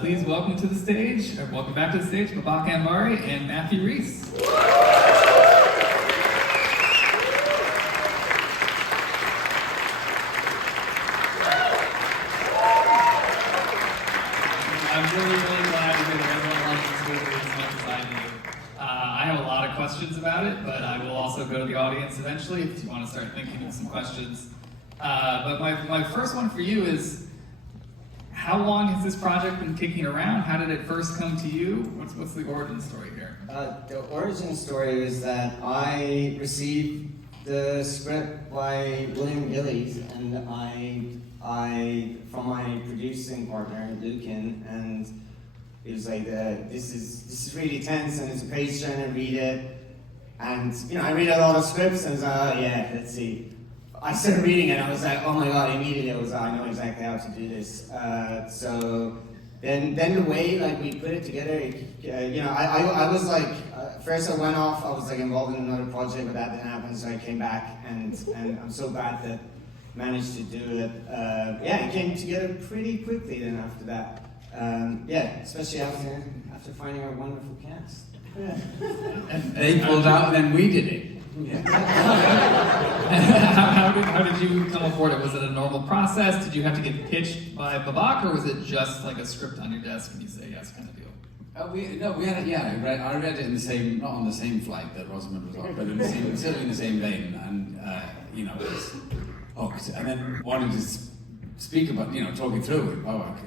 Please welcome to the stage, or welcome back to the stage, BabakAnvari and Rhys. I'm really glad that everyone loves this movie as much as I do. I have a lot of questions about it, but I will also go to the audience eventually if you want to start thinking of some questions. But my first one for you is, how long has this project been kicking around? How did it first come to you? What's the origin story here? The origin story is that I received the script by William Gillies, and I from my producing partner Lucan, and it was like, this is really tense, and it's a page turner. Read it, and I read a lot of scripts, and I was like, oh yeah, let's see. I started reading it, and I was like, oh my god, immediately I know exactly how to do this. So then the way we put it together, I was like, first I went off, I was involved in another project, but that didn't happen, so I came back, and I'm so glad that I managed to do it. It came together pretty quickly then after that. Especially after finding our wonderful cast. And they pulled out, and then we did it. Yeah. how did you come aboard it? Was it a normal process? Did you have to get pitched by Babak, or was it just like a script on your desk and you say yes kind of deal? We had it. Yeah, I read it in the same, not on the same flight that Rosamund was on, but in the same, certainly in the same vein, and it was hooked. And then wanted to speak about, talking through with Babak,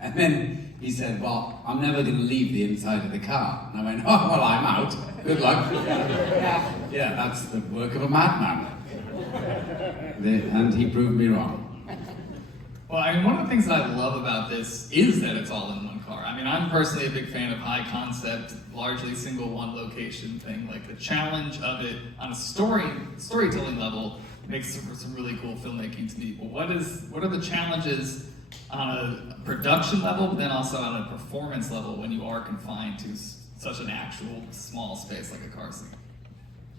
and then he said, well, I'm never going to leave the inside of the car. And I went, oh, well, I'm out. Good luck. Yeah, that's the work of a madman. And he proved me wrong. Well, one of the things that I love about this is that it's all in one car. I'm personally a big fan of high concept, largely single one location thing. Like the challenge of it on a storytelling level makes for some really cool filmmaking to me. But what are the challenges on a production level, but then also on a performance level when you are confined to such an actual small space like a car scene?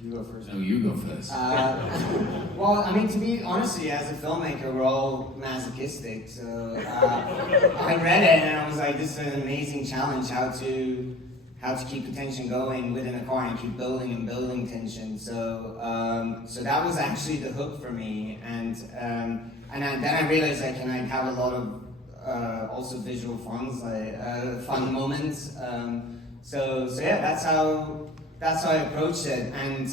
You go first. No, you go first. To be honestly, as a filmmaker, we're all masochistic. So I read it and I was like, this is an amazing challenge, how to keep the tension going within a car and keep building and building tension. So that was actually the hook for me. And then I realized I can have a lot of also visual fun moments. So that's how I approached it. And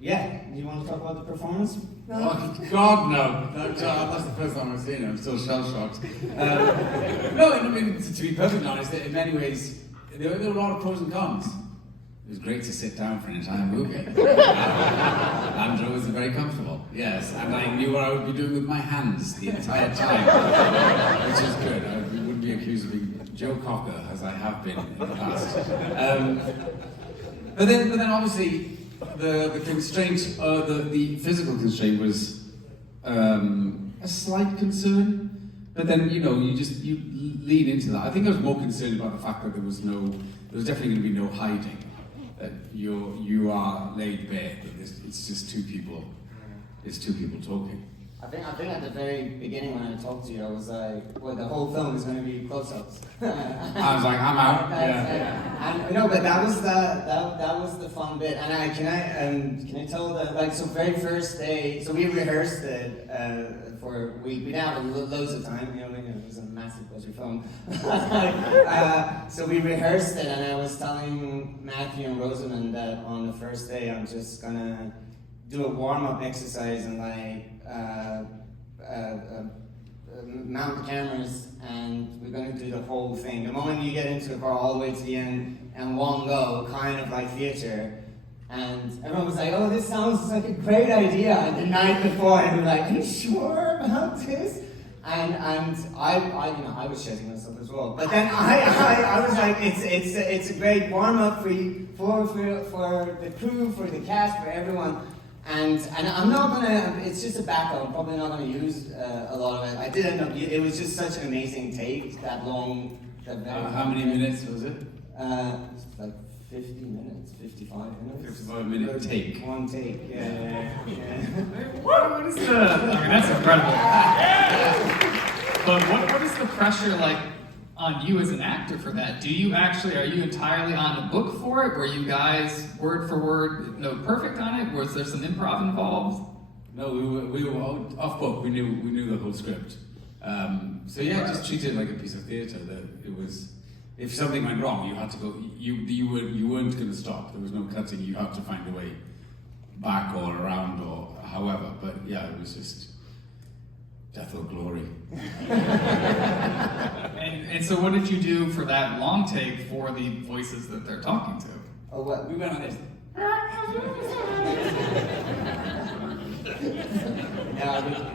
you want to talk about the performance? No. Oh, God, no. That's the first time I've seen it. I'm still shell-shocked. To be perfectly honest, in many ways, there were a lot of pros and cons. It was great to sit down for an entire movie. Andrew was very comfortable, yes, and I knew what I would be doing with my hands the entire time, which is good. I wouldn't be accused of being Joe Cocker, as I have been in the past. But then obviously, the constraint, the physical constraint was a slight concern. But then you lean into that. I think I was more concerned about the fact that there was definitely going to be no hiding. That you are laid bare. That it's just two people. It's two people talking. I think at the very beginning when I talked to you, I was like, well, the whole film is going to be close-ups. I was like, I'm out. But that was the fun bit. And can I tell that so very first day, so we rehearsed it we didn't have loads of time. It was a massive budget film. So we rehearsed it, and I was telling Matthew and Rosamund that on the first day I'm just gonna do a warm-up exercise and mount the cameras, and we're going to do the whole thing. The moment you get into the car, all the way to the end, and one go, kind of like theater. And everyone was like, oh, this sounds like a great idea. And the night before, and we're like, are you sure about this? And I was shitting myself as well. But then I was like, it's a great warm-up for the crew, for the cast, for everyone. And I'm not gonna, it's just a backup, I'm probably not gonna use a lot of it. I did end up, it was just such an amazing take, that long. How many minutes was it? Like 50 minutes, 55 minutes. 55-minute take. One take, yeah. What is the, that's incredible. But what is the pressure like on you as an actor for that? Are you entirely on the book for it? Were you guys word for word, perfect on it? Was there some improv involved? No, we were off book. We knew the whole script. So yeah, just treat it like a piece of theatre. That it was, if something went wrong, you had to go. You weren't going to stop. There was no cutting. You had to find a way back or around or however. But yeah, it was just death or glory. And so, what did you do for that long take for the voices that they're talking to? Oh, what? We went on this.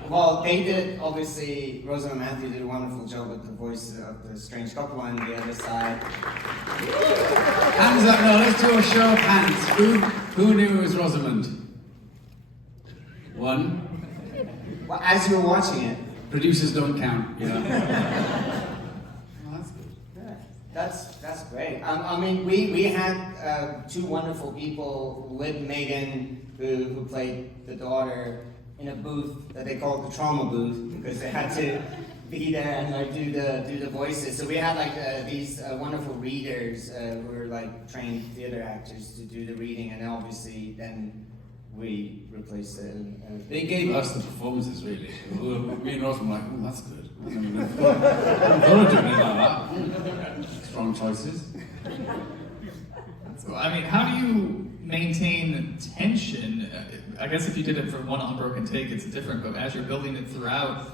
Well, they did, obviously, Rosamund Matthew did a wonderful job with the voice of the strange couple on the other side. Hands up, no, let's do a show of hands. Who knew it was Rosamund? One. Well, as you were watching it. Producers don't count, you know. Well, that's good. Yeah, that's great. I mean, we had two wonderful people with Megan, who played the daughter, in a booth that they called the trauma booth because they had to be there and like do the voices. So we had like these wonderful readers who were like trained theater actors to do the reading, and obviously then we replaced it. They gave us the performances, really. Me and Ross were like, oh, that's good. I mean, I thought of doing it like that. Strong choices. So, I mean, how do you maintain tension? I guess if you did it for one unbroken take, it's different, but as you're building it throughout,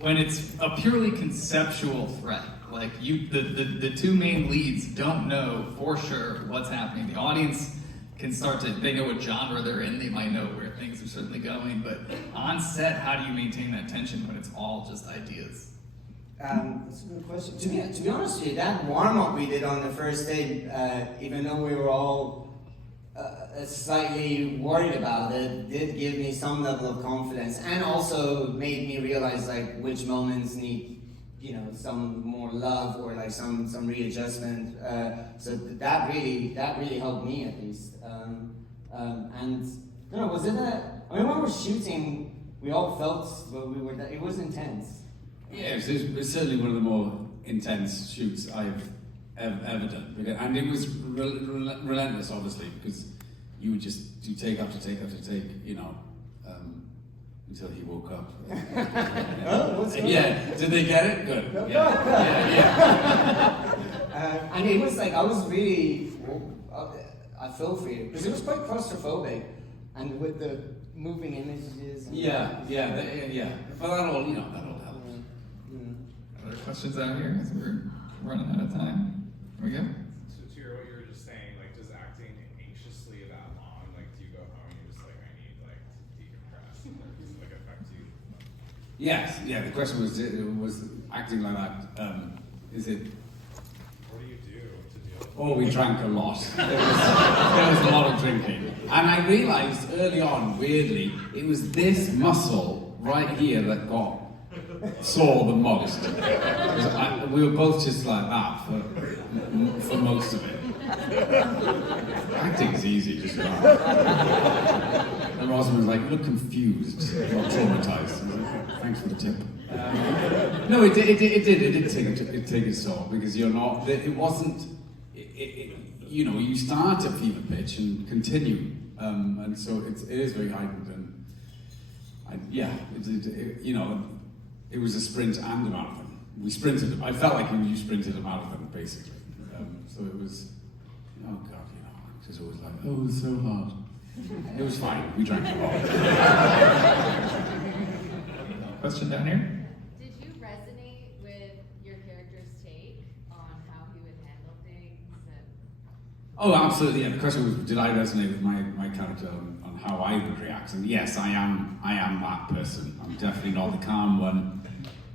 when it's a purely conceptual threat, like the two main leads don't know for sure what's happening. The audience can they know what genre they're in, they might know where things are certainly going, but on set, how do you maintain that tension when it's all just ideas? That's a good question. To be honest with you, that warm-up we did on the first day, even though we were all slightly worried about it, did give me some level of confidence, and also made me realize like which moments need, some more love or like some readjustment. So that really helped me at least. And was it when we were shooting, we all felt it was intense. Yeah, it was certainly one of the more intense shoots I've ever done. And it was relentless, obviously, because you would just do take after take after take, until he woke up. Yeah, did they get it? Good. Yeah. And it was like, I was really, I feel for you, because it was quite claustrophobic, and with the moving images. And Yeah. But that all helps. Other questions out here as we're running out of time? Here we go. So to what you were just saying, like, does acting anxiously that long? Like, do you go home and you're just like, I need like to decompress? Does it like affect you? Yes. Yeah. The question was acting like that. Is it? What do you do to deal with Oh, we drank a lot. There was a lot of drinking, and I realised early on, weirdly, it was this muscle right here that got sore the most. We were both just like that for most of it. Acting's easy, just laugh. And Rosamund was like, "You look confused, not traumatized." I was like, "Thanks for the tip." No, it did take its toll, because you're not. It wasn't. You start at fever pitch and continue, and so it is very heightened. And it was a sprint and a marathon. We sprinted. I felt like you sprinted a marathon, basically. So it was, oh God, it was always like, oh, it was so hard. It was fine. We drank a lot. Question down here? Did you resonate with your character's take on how he would handle things? Oh, absolutely. Yeah. The question was, did I resonate with my character on how I would react? And yes, I am that person. I'm definitely not the calm one,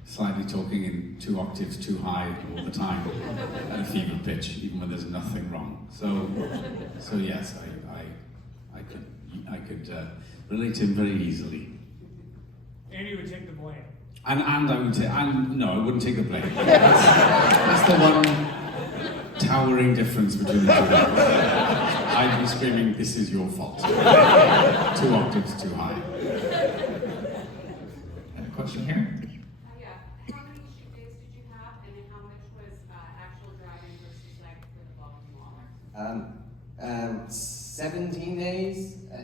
slightly talking in 2 octaves too high all the time at a fever pitch, even when there's nothing wrong. So yes, I could relate to him very easily. And you would take the blame. And I would say, no, I wouldn't take the blame. That's the one towering difference between the two of us. I'd be screaming, "This is your fault." 2 octaves too high. And a question here? Yeah. How many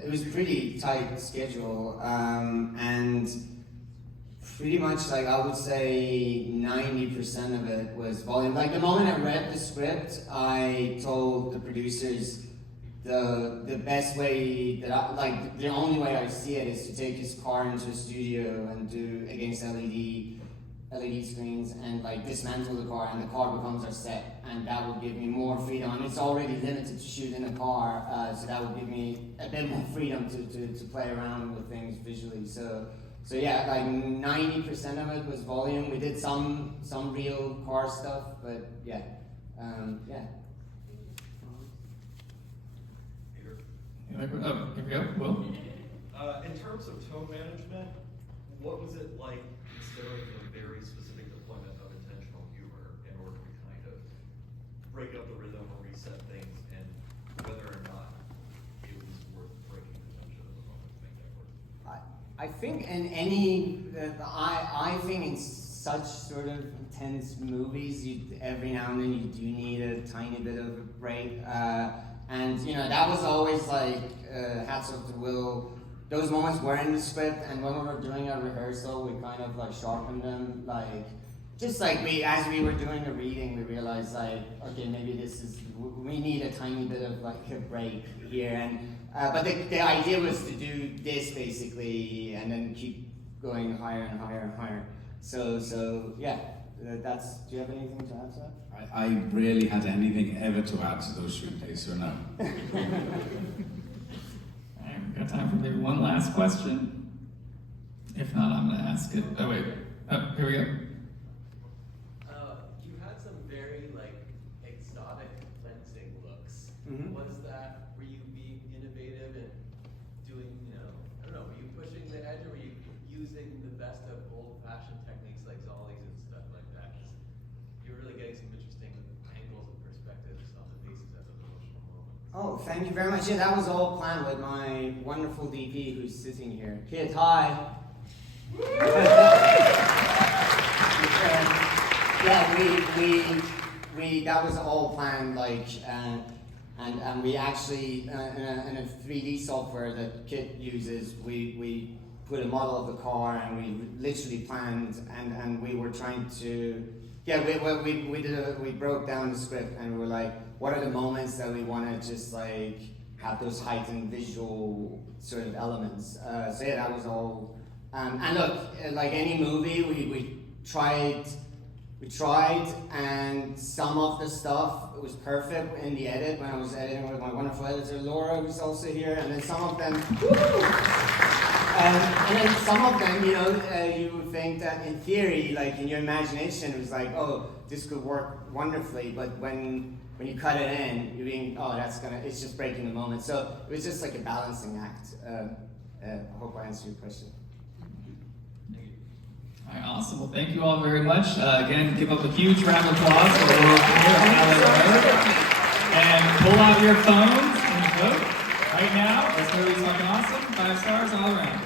it was pretty tight schedule, and pretty much like I would say 90% of it was volume. Like the moment I read the script, I told the producers the best way that I, like the only way I see it is to take his car into a studio and do against LED screens and like dismantle the car, and the car becomes our set, and that would give me more freedom. And it's already limited to shoot in a car, so that would give me a bit more freedom to play around with things visually. So yeah, like 90% of it was volume. We did some real car stuff, but yeah, yeah. Oh, here we go. Will? In terms of tone management, what was it like considering a very specific deployment of intentional humor in order to kind of break up the rhythm or reset things, and whether or not it was worth breaking the tension of the moment to make that work? I think in any, I think in such sort of intense movies, every now and then you do need a tiny bit of a break. And you know, that was always like, hats off to Will. Those moments were in the script, and when we were doing a rehearsal, we kind of like sharpened them. Like, just like as we were doing the reading, we realized like, okay, maybe we need a tiny bit of like a break here. And but the idea was to do this basically, and then keep going higher and higher and higher. So yeah, that's. Do you have anything to add to that? I rarely had anything ever to add to those shoot days, so no. All right, we've got time for maybe one last question. If not, I'm going to ask it. Oh, wait. Oh, here we go. You had some very like exotic fencing looks. Mm-hmm. Were you being innovative and doing, I don't know, were you pushing the edge, or were you using the best of old-fashioned techniques like zollies and stuff like that? 'Cause you're really getting some interesting angles and perspectives on the faces of those emotional moments. Oh, thank you very much. Yeah, that was all planned with my wonderful DP who's sitting here. Kid, hi. Yeah, we that was all planned, like, and we actually in a 3D software that Kit uses, we put a model of the car, and we literally planned, and we were trying to, yeah, we broke down the script, and we were like, what are the moments that we want to just like have those heightened visual sort of elements? So yeah, that was all. And look, like any movie, we tried, and some of the stuff was perfect in the edit when I was editing with my wonderful editor Laura, who's also here, and then some of them, and then some of them, you would think that in theory, like in your imagination, it was like, oh, this could work wonderfully, but when you cut it in, you're being, oh, it's just breaking the moment. So it was just like a balancing act. I hope I answered your question. All right, awesome. Well, thank you all very much. Again, give up a huge round of applause for the work here at Hallow Road. And pull out your phones and vote right now. This movie's fucking awesome. 5 stars all around.